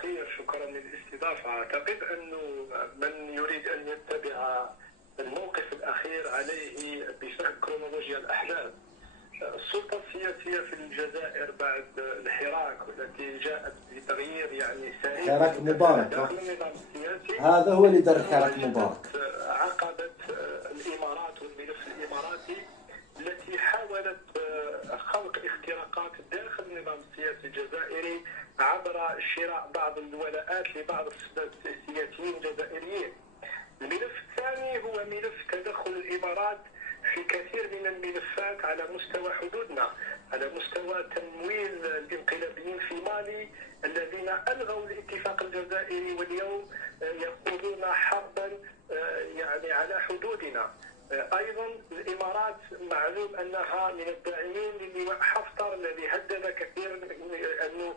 بخير، شكرا للاستضافة. أعتقد أنه من يريد أن يتبع الموقف الأخير عليه بفهم كرونولوجيا الأحداث. السلطة السياسية في الجزائر بعد الحراك والتي جاءت بتغيير يعني سريع حراك مبارك داخل النظام السياسي، هذا هو اللي دار حراك مبارك. عقبت الإمارات والملف الإماراتي التي حاولت خلق اختراقات داخل النظام السياسي الجزائري عبر شراء بعض الولاءات لبعض السياسيين الجزائريين. الملف الثاني هو ملف تدخل الإمارات في كثير من الملفات على مستوى حدودنا، على مستوى تمويل الانقلابيين في مالي الذين ألغوا الاتفاق الجزائري واليوم يقودون حربا يعني على حدودنا. أيضا الإمارات معلوم أنها من الداعمين للواء حفتر الذي هدد كثيرا أنه